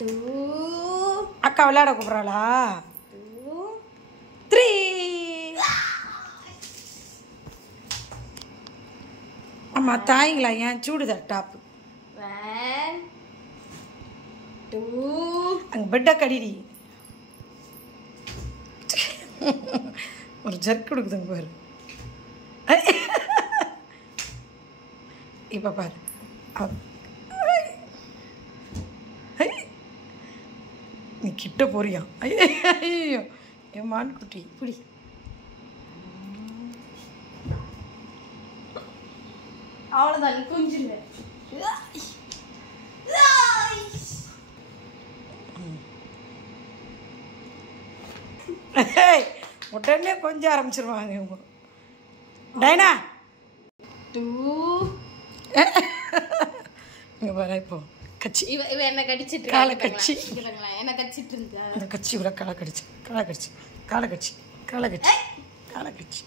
2 அக்கா விளையாட கூப்பிட்றாளா? 2 3 அம்மா தாய்ங்களா ஏன் சூடுதா டாப்பு 1 2 அங்கே பெட்டை கடிடி ஒரு ஜர்க் கொடுக்குதுங்க பாரு. இப்போ பாரு நீ கிட்ட போறியா? ஐயோ என் மான் குட்டி இப்படி அவ்வளோதான், நீ கொஞ்சிடுவேன். உடனே கொஞ்சம் ஆரம்பிச்சிருவாங்க இவங்க. டைனா 2 இங்கே பாரு இப்போ கச்சி இவ என்ன கடிச்சிட்டு காலை கச்சி என்ன கடிச்சிட்டு இருந்தா அந்த கச்சி இவ்வளோ காலை கடிச்சு காலை கடிச்சு காலை கடிச்சு காலை கடிச்சு காலை கடிச்சு